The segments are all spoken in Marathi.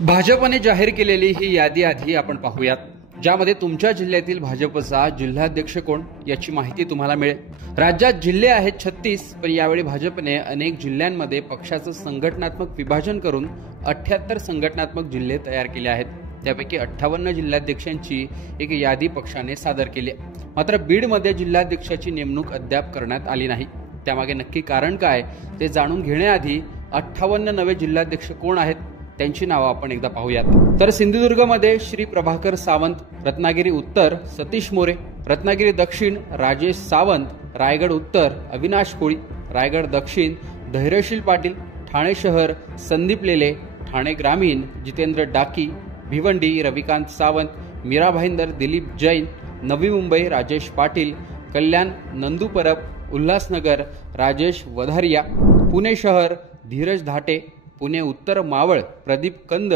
भाजपने जाहीर केलेली ही यादी आधी आपण पाहूयात, ज्यामध्ये तुमच्या जिल्ह्यातील भाजपचा जिल्हाध्यक्ष कोण याची माहिती तुम्हाला मिळेल। राज्यात जिल्हे आहेत 36, पण यावेळी भाजपने अनेक जिल्ह्यांमध्ये पक्षाचं संघटनात्मक विभाजन करून 78 संघटनात्मक जिल्हे तयार केले आहेत। त्यापैकी 58 जिल्हाध्यक्षांची एक यादी पक्षाने सादर केली आहे। मात्र बीडमध्ये जिल्हाध्यक्षाची नेमणूक अद्याप करण्यात आली नाही। त्यामागे नक्की कारण काय ते जाणून घेण्याआधी 58 नवे जिल्हाध्यक्ष कोण आहेत त्यांची नावं आपण एकदा पाहूयात। तर सिंधुदुर्गमध्ये श्री प्रभाकर सावंत, रत्नागिरी उत्तर सतीश मोरे, रत्नागिरी दक्षिण राजेश सावंत, रायगड उत्तर अविनाश कोळी, रायगड दक्षिण धैर्यशील पाटील, ठाणे शहर संदीप लेले, ठाणे ग्रामीण जितेंद्र डाकी, भिवंडी रविकांत सावंत, मीरा भाईंदर दिलीप जैन, नवी मुंबई राजेश पाटील, कल्याण नंदू परब, उल्हासनगर राजेश वधारिया, पुणे शहर धीरज धाटे, पुणे उत्तर मावळ प्रदीप कंद,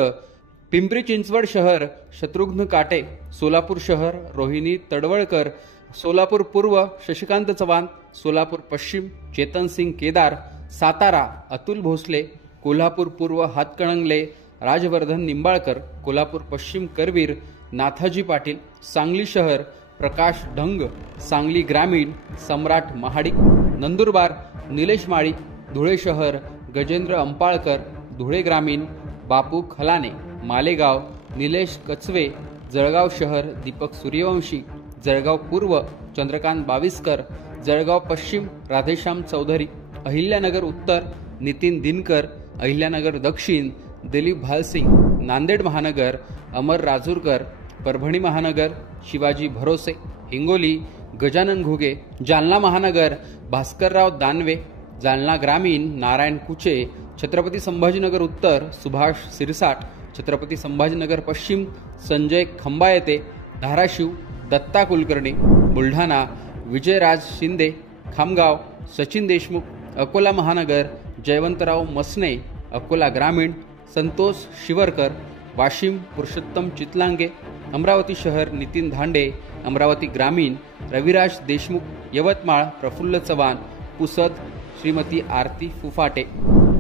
पिंपरी चिंचवड शहर शत्रुघ्न काटे, सोलापूर शहर रोहिणी तडवळकर, सोलापूर पूर्व शशिकांत चव्हाण, सोलापूर पश्चिम चेतन सिंग केदार, सातारा अतुल भोसले, कोल्हापूर पूर्व हातकणंगले राजवर्धन निंबाळकर, कोल्हापूर पश्चिम करवीर नाथाजी पाटील, सांगली शहर प्रकाश ढंग, सांगली ग्रामीण सम्राट महाडिक, नंदुरबार निलेश माळी, धुळे शहर गजेंद्र अंपाळकर, धुळे ग्रामीण बापू खलाने, मालेगाव निलेश कचवे, जळगाव शहर दीपक सूर्यवंशी, जळगाव पूर्व चंद्रकांत बाविस्कर, जळगाव पश्चिम राधेश्याम चौधरी, अहिल्यानगर उत्तर नितीन दिनकर, अहिल्यानगर दक्षिण दिलीप भालसिंग, नांदेड महानगर अमर राजूरकर, परभणी महानगर शिवाजी भरोसे, हिंगोली गजानन घुगे, जालना महानगर भास्करराव दानवे, जालना ग्रामीण नारायण कुचे, छत्रपती संभाजीनगर उत्तर सुभाष सिरसाट, छत्रपती संभाजीनगर पश्चिम संजय खंबायते, धाराशिव दत्ता कुलकर्णी, बुलढाणा विजयराज शिंदे, खामगाव सचिन देशमुख, अकोला महानगर जयवंतराव मसने, अकोला ग्रामीण संतोष शिवरकर, वाशिम पुरुषोत्तम चितलांगे, अमरावती शहर नितीन धांडे, अमरावती ग्रामीण रविराज देशमुख, यवतमाळ प्रफुल्ल चव्हाण, पुसद श्रीमती आरती फुफाटे।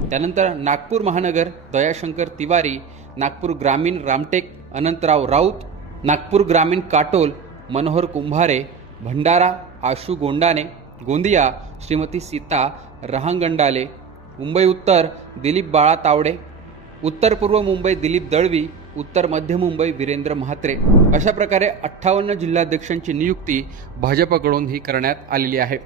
त्यानंतर नागपूर महानगर दयाशंकर तिवारी, नागपूर ग्रामीण रामटेक अनंतराव राऊत, नागपूर ग्रामीण काटोल मनोहर कुंभारे, भंडारा आशू गोंडाने, गोंदिया श्रीमती सीता रहांगंडाले, मुंबई उत्तर दिलीप बाळा तावडे, उत्तर पूर्व मुंबई दिलीप दळवी, उत्तर मध्य मुंबई वीरेंद्र म्हात्रे। अशा प्रकारे 58 जिल्हाध्यक्षांची नियुक्ती भाजपकडून ही करण्यात आलेली आहे।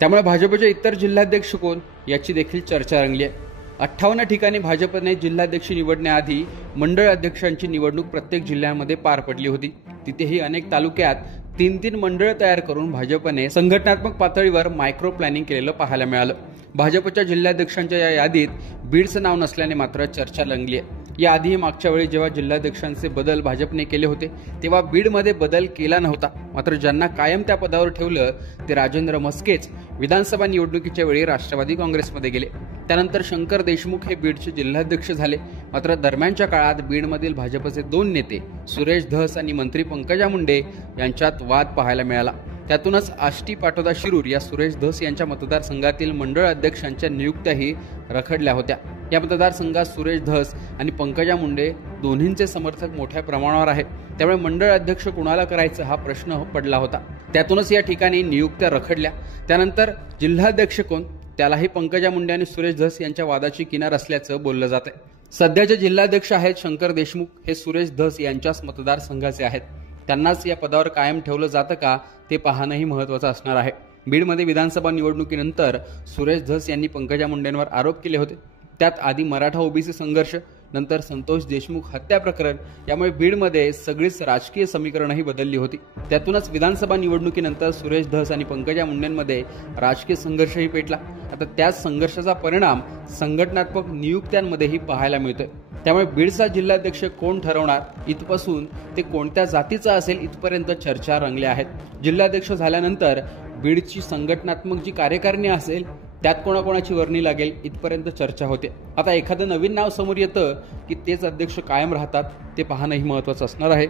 त्यामुळे भाजपचे इतर जिल्हाध्यक्ष कोण याची देखील चर्चा रंगली आहे। 58 ठिकाणी भाजपने जिल्हाध्यक्ष निवडण्याआधी मंडळ अध्यक्षांची निवडणूक प्रत्येक जिल्ह्यामध्ये पार पडली होती। तिथेही अनेक तालुक्यात 3-3 मंडळ तयार करून भाजपने संघटनात्मक पातळीवर मायक्रो प्लॅनिंग केलेलं पाहायला मिळालं। भाजपच्या जिल्हाध्यक्षांच्या या यादीत बीडचं नाव नसल्याने मात्र चर्चा रंगली आहे। याआधी मागच्या वेळी जेव्हा जिल्हाध्यक्षांचे बदल भाजपने केले होते तेव्हा बीडमध्ये बदल केला नव्हता। मात्र ज्यांना कायम त्या पदावर ठेवलं ते राजेंद्र मस्केच विधानसभा निवडणुकीच्या वेळी राष्ट्रवादी काँग्रेसमध्ये गेले। त्यानंतर शंकर देशमुख हे बीडचे जिल्हाध्यक्ष झाले। मात्र दरम्यानच्या काळात बीडमधील भाजपचे 2 नेते सुरेश धस आणि मंत्री पंकजा मुंडे यांच्यात वाद पाहायला मिळाला। त्यातूनच आष्टी पाटोदा शिरूर या सुरेश धस यांच्या मतदारसंघातील मंडळ अध्यक्षांच्या नियुक्त्याही रखडल्या होत्या। या मतदारसंघात सुरेश धस आणि पंकजा मुंडे दोन्हींचे समर्थक मोठ्या प्रमाणावर आहेत। त्यामुळे मंडळ अध्यक्ष कुणाला करायचं हा प्रश्न पडला होता। त्यातूनच या ठिकाणी नियुक्त्या रखडल्या। त्यानंतर जिल्हाध्यक्ष कोण त्यालाही पंकजा मुंडे आणि सुरेश धस यांच्या वादाची किनार असल्याचं बोललं जात आहे। सध्याचे जिल्हाध्यक्ष आहेत शंकर देशमुख, हे सुरेश धस यांच्याच मतदारसंघाचे आहेत। त्यांनाच या पदावर कायम ठेवलं जातं का ते पाहणंही महत्त्वाचं असणार आहे। बीडमध्ये विधानसभा निवडणुकीनंतर सुरेश धस यांनी पंकजा मुंडेंवर आरोप केले होते। त्यात आधी मराठा ओबीसी संघर्ष, नंतर संतोष देशमुख हत्या प्रकरण, यामुळे बीडमध्ये सगळीच राजकीय समीकरणही बदलली होती। त्यातूनच विधानसभा निवडणुकीनंतर सुरेश धस आणि पंकजा मुंडेंमध्ये राजकीय संघर्षही पेटला। आता त्याच संघर्षाचा परिणाम संघटनात्मक नियुक्त्यांमध्येही पाहायला मिळतोय। त्यामुळे बीडचा जिल्हाध्यक्ष कोण ठरवणार इथपासून ते कोणत्या जातीचा असेल इथपर्यंत चर्चा रंगल्या आहेत। जिल्हाध्यक्ष झाल्यानंतर बीडची संघटनात्मक जी कार्यकारिणी असेल त्यात कोणाकोणाची वर्णी लागेल इथपर्यंत चर्चा होते। आता एखादं नवीन नाव समोर येतं की तेच अध्यक्ष कायम राहतात ते पाहणंही महत्त्वाचं असणार आहे।